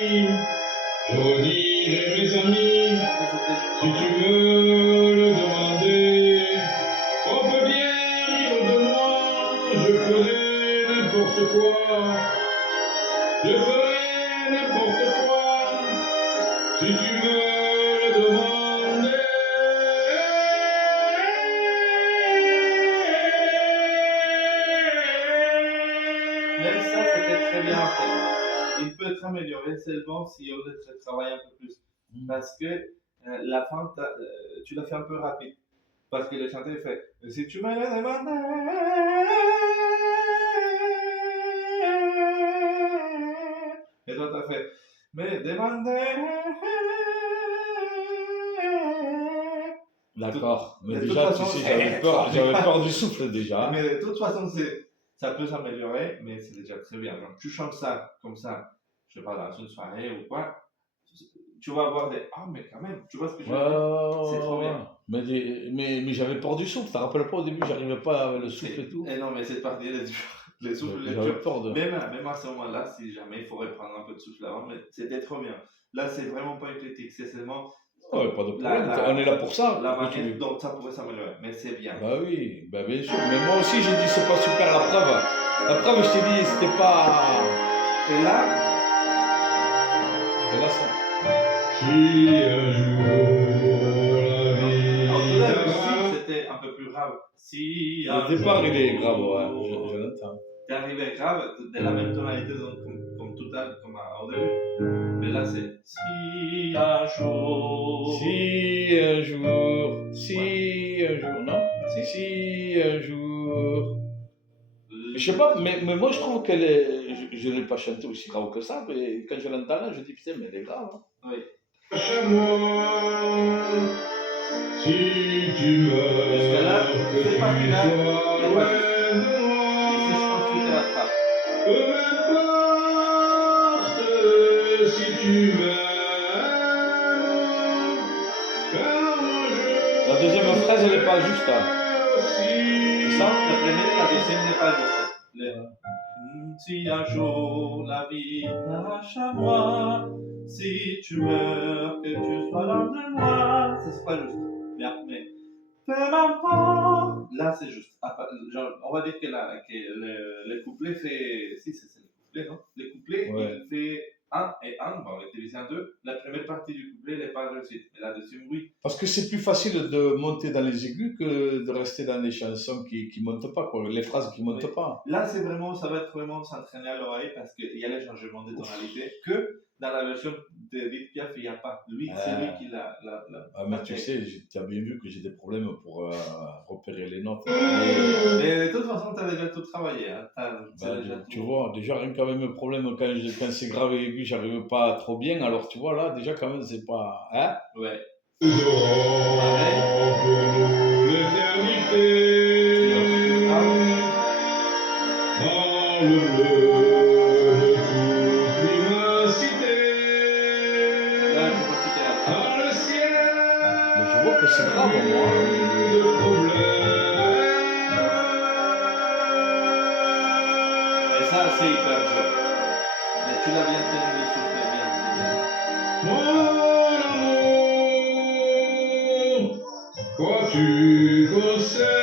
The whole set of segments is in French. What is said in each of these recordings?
Je dirais mes amis, si tu me le demandais, on peut bien rire de moi, je ferai n'importe quoi. Je ferai n'importe quoi, si tu me le demandais. Même ça, c'était très bien en fait. Il peut être amélioré seulement si on travaille un peu plus. Parce que la fin, tu l'as fait un peu rapide. Parce que le chanteur il fait si tu me le demandais. Et toi t'as fait me demander. D'accord, mais De déjà, toute tu façon, sais, j'avais peur du souffle déjà. Mais de toute façon, ça peut s'améliorer, mais c'est déjà très bien. Donc, tu chantes ça comme ça, je sais pas, dans une soirée ou quoi, tu vas avoir des ah, mais quand même, tu vois ce que je veux dire? C'est trop bien. Mais j'avais peur du souffle, tu te rappelles pas au début, j'arrivais pas avec le souffle et tout. Et non, mais cette partie, elle est dure. Les souffles, les J'avais durs. peur de. Même à ce moment-là, si jamais il faudrait prendre un peu de souffle avant, mais c'était trop bien. Là, c'est vraiment pas une critique, c'est seulement. Ouais, pas de problème, on est là pour ça. La manière dont ça pourrait s'améliorer, mais c'est bien. Bah oui, bah bien sûr. Mais moi aussi, j'ai dit c'est pas super la preuve. La preuve, je t'ai dit, c'était pas. Et là, ça. Si un jour la vie aussi, c'était un peu plus grave. Si le départ, il est grave, ouais, je l'entends. T'es arrivé grave, de la même tonalité comme tout à comme au début. Mais là, c'est si un jour. Si un jour. Si un jour, non? Si un jour. Je sais pas, mais moi je trouve qu'elle est. Je ne l'ai pas chantée aussi grave que ça, mais quand je l'entends là, je dis putain, mais elle est grave. Hein. Oui. Chez moi, si tu meurs, jusqu'à là, que cette partie-là, tu sois loin de moi. Et je pense que tu te rattrapes. Peu importe si tu meurs, car moi je. La deuxième phrase, elle n'est pas juste. Hein. C'est ça, la première et la deuxième n'est pas juste. Si un jour la vie t'arrache à moi, si tu meurs, que tu sois loin de moi, c'est pas juste. Mais peu importe. Là, c'est juste. Genre, on va dire que le couplet fait. Si, c'est le couplet, non? Le couplet, il fait 1 et 1, bon, on va diviser en 2. La première partie du couplet, elle n'est pas réussie. Mais la deuxième, oui. Parce que c'est plus facile de monter dans les aigus que de rester dans les chansons qui ne montent pas, quoi. Les phrases qui ne montent pas. Là, ça va être vraiment s'entraîner à l'oreille parce qu'il y a les changements de tonalité que dans la version d'Edith Piaf, il n'y a pas. Lui, c'est lui qui l'a. Ah, mais tu sais, tu as bien vu que j'ai des problèmes pour repérer les notes. Mais de toute façon, tu as déjà tout travaillé. Hein. Tu vois, déjà, rien qu'avec mes problèmes, quand c'est grave et aigu, j'arrive pas trop bien. Alors, tu vois, là, déjà, quand même, c'est pas. Hein? Ouais. Nous aurons pour nous l'éternité. Dans le bleu de toute l'immensité. Dans le ciel. Mais je vois que c'est grave, moi. De problème. Et ça, c'est hyper dur. Mais tu l'as bien tenu le souffle, bien, c'est bien. Mon amour, crois-tu qu'on s'aime?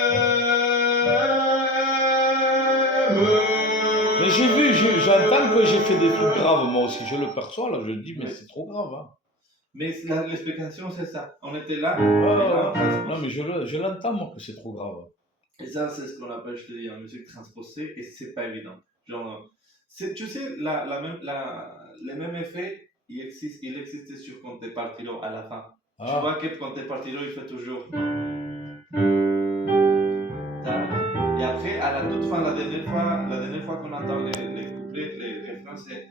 Mais j'ai vu, j'entends que j'ai fait des trucs graves, moi aussi. Je le perçois, là, je dis, mais c'est trop grave. Hein. Mais l'explication, c'est ça. On était là. Non, mais je l'entends, moi, que c'est trop grave. Et ça, c'est ce qu'on appelle, je te dis, en musique transposée, et c'est pas évident. Genre, tu sais, les mêmes effets, il existe sur Conte Partiro à la fin. Tu vois que Conte Partiro, il fait toujours. Et après, à la toute fin, la dernière fois qu'on entend les couplets, les refrains, c'est.